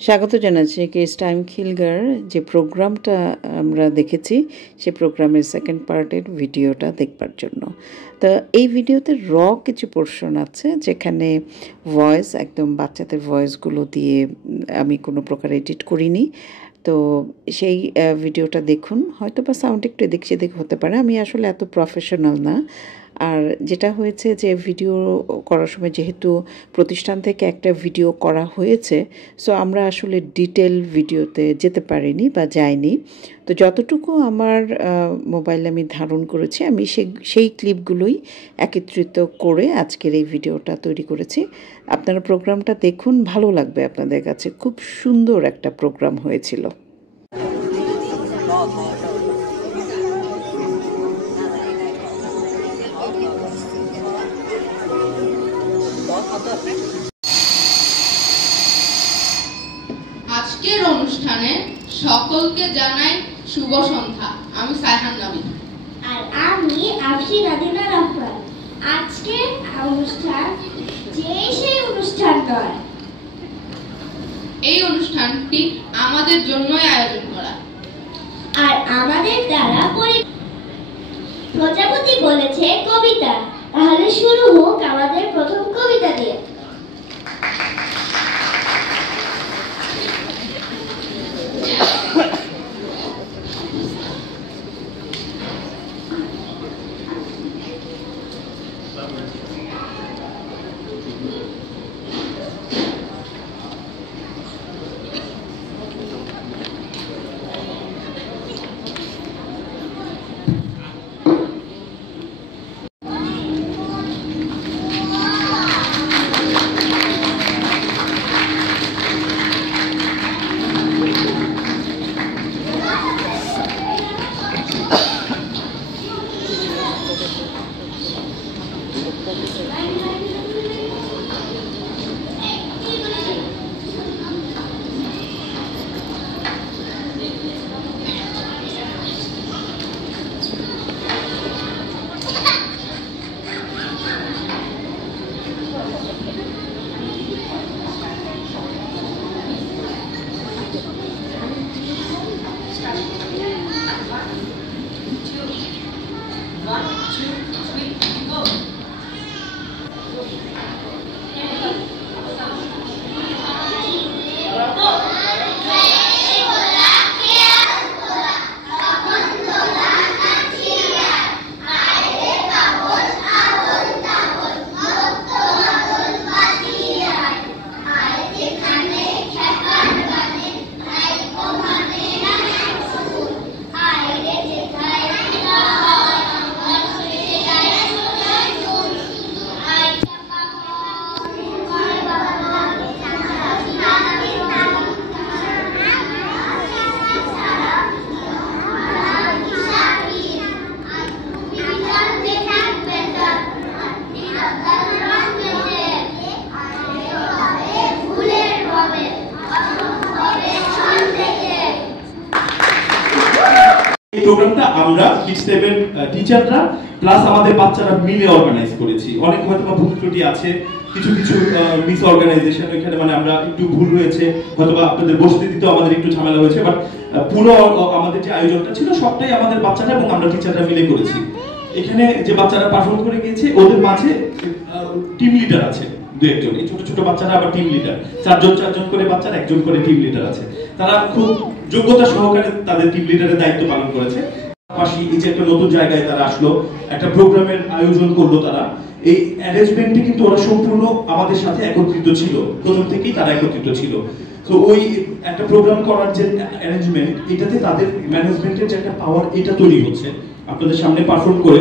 স্বাগত জানাচ্ছি case time খিলগার যে প্রোগ্রামটা আমরা দেখেছি সে প্রোগ্রামের সেকেন্ড পার্টের ভিডিওটা দেখবার জন্য। তো এই ভিডিওতে কিছু পোর্শন আছে যেখানে ভয়েস একদম বাচ্চাদের ভয়েসগুলো দিয়ে আমি কোনো প্রকার এডিট করিনি। তো সেই ভিডিওটা দেখুন, হয়তো বা সাউন্ড একটু এদিক সেদিক হতে পারে, আমি আসলে এত প্রফেশনাল না। আর যেটা হয়েছে যে ভিডিও করার সময় যেহেতু প্রতিষ্ঠান থেকে একটা ভিডিও করা হয়েছে, সো আমরা আসলে ডিটেল ভিডিওতে যেতে পারিনি বা যাইনি। তো যতটুকু আমার মোবাইলে আমি ধারণ করেছি আমি সেই ক্লিপগুলোই একত্রিত করে আজকের এই ভিডিওটা তৈরি করেছি। আপনারা প্রোগ্রামটা দেখুন, ভালো লাগবে আপনাদের কাছে। খুব সুন্দর একটা প্রোগ্রাম হয়েছিল। আজকের অনুষ্ঠানে সকলকে জানাই শুভ সন্ধ্যা। আমি সাইহান নাবিল আর আমি আফরিন আদিনা রহমান। আজকের অনুষ্ঠান সেই অনুষ্ঠান নয়, এই অনুষ্ঠানটি আমাদের জন্যই আয়োজন করা আর আমাদের দ্বারা প্রজাপতি বলেছে কবিতা। তাহলে শুরু হোক আমাদের প্রথম কবিতা দিয়ে। প্রোগ্রামটা আমরা কিডস টেবের টিচাররা প্লাস আমাদের বাচ্চারা মিলে অর্গানাইজ করেছি। অনেক হয়তো ভুল ত্রুটি আছে, কিছু কিছু মিস অর্গানাইজেশন ওইখানে, মানে আমরা একটু ভুল হয়েছে, হয়তো আপনাদের বসতে দিতেও আমাদের একটু ঝামেলা হয়েছে, বাট পুরো আমাদের যে আয়োজনটা ছিল সবটাই আমাদের বাচ্চারা এবং আমরা টিচাররা মিলে করেছি। এখানে যে বাচ্চারা পারফর্ম করে গিয়েছে ওদের মাঝে টিম লিডার আছে দু একজন, এই ছোট ছোট বাচ্চারা আবার টিম লিডার, চারজন করে বাচ্চারা, একজন করে টিম লিডার আছে। তারা খুব যোগ্যতা সহকারে তাদের টিম লিডারের দায়িত্ব পালন করেছে। পাশাপাশি এই যে একটা নতুন জায়গায় তারা আসলো, একটা প্রোগ্রামের আয়োজন করলো, তারা এই অ্যারেঞ্জমেন্টে কিন্তু ওরা সম্পূর্ণ আমাদের সাথে একত্রিত ছিল, প্রথম থেকেই তারা একত্রিত ছিল। তো ওই একটা প্রোগ্রাম করার যে অ্যারেঞ্জমেন্ট, এটাতে তাদের ম্যানেজমেন্টের যে একটা পাওয়ার, এটা তৈরি হচ্ছে আপনাদের সামনে পারফর্ম করে।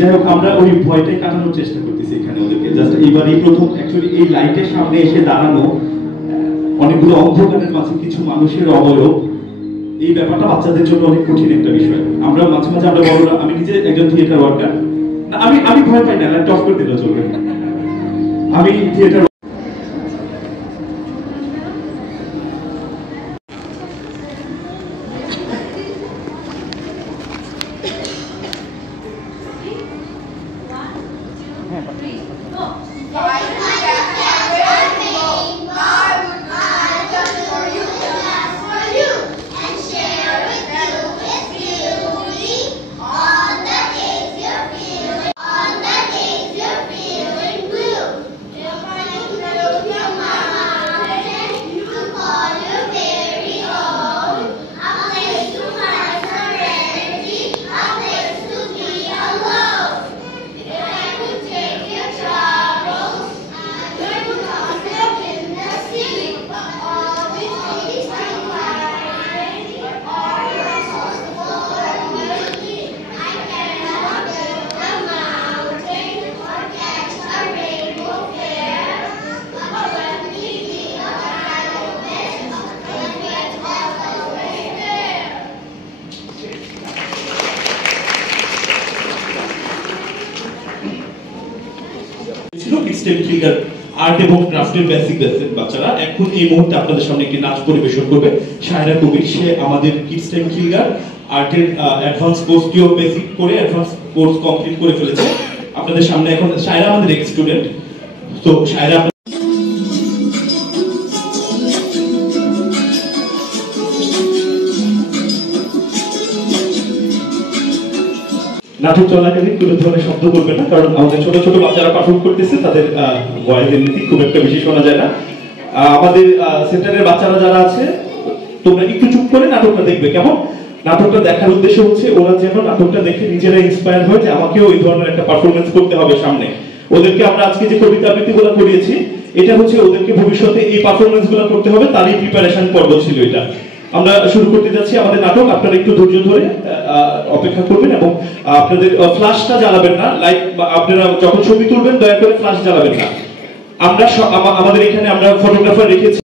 যাই হোক আমরা ওই ভয়টাই কাটানোর চেষ্টা করতেছি এখানে ওদেরকে জাস্ট এইবার এই প্রথম অ্যাকচুয়ালি এই লাইটের সামনে এসে দাঁড়ানো অনেকগুলো অন্ধকারের মাঝে কিছু মানুষের অবয়ব এই ব্যাপারটা বাচ্চাদের জন্য অনেক কঠিন একটা বিষয় আমরা মাঝে মাঝে আমরা বড়রা আমি নিজে একজন থিয়েটার ওয়ার্কার আমি ভয় পাই না লাইট অফ করে দিলে চলবে আমি থিয়েটার আর্ট এবং ক্রাফটের বেসিক বাচ্চারা এখন এই মুহূর্তে আপনাদের সামনে একটি নাচ পরিবেশন করবে শায়রা কবির। সে আমাদের কিডস টাইম ফিগার আর্টের অ্যাডভান্স কোর্সটিও বেসিক করে অ্যাডভান্স কোর্স কমপ্লিট করে ফেলেছে। আপনাদের সামনে এখন শায়রা আমাদের এক্স স্টুডেন্ট। তো শায়রা নাটক চলাকালীন কোনো ধরনের শব্দ করবে না, কারণ আমাদের ছোট ছোট বাচ্চারা পারফর্ম করতেছে, তাদের ভয়েস এমনিতেই খুব একটা বেশি শোনা যায় না। আমাদের সেন্টারের বাচ্চারা যারা আছে তোমরা একটু চুপ করে নাটকটা দেখবে, কেমন? নাটকটা দেখার উদ্দেশ্য হচ্ছে ওরা যেন নাটকটা দেখে নিজেরা ইন্সপায়ার হয় যে আমাকেও এই ধরনের একটা পারফরমেন্স করতে হবে সামনে। ওদেরকে আমরা আজকে যে কবিতা আবৃত্তিগুলো করিয়েছি এটা হচ্ছে ওদেরকে ভবিষ্যতে এই পারফরমেন্সগুলো করতে হবে, তারই প্রিপারেশন পর্ব ছিল এটা। আমরা শুরু করতে যাচ্ছি আমাদের নাটক। আপনারা একটু ধৈর্য ধরে অপেক্ষা করবেন এবং আপনাদের ফ্ল্যাশটা জ্বালাবেন না, লাইক আপনারা যখন ছবি তুলবেন দয়া করে ফ্ল্যাশ জ্বালাবেন না। আমরা আমাদের এখানে আমরা ফটোগ্রাফার রেখেছি।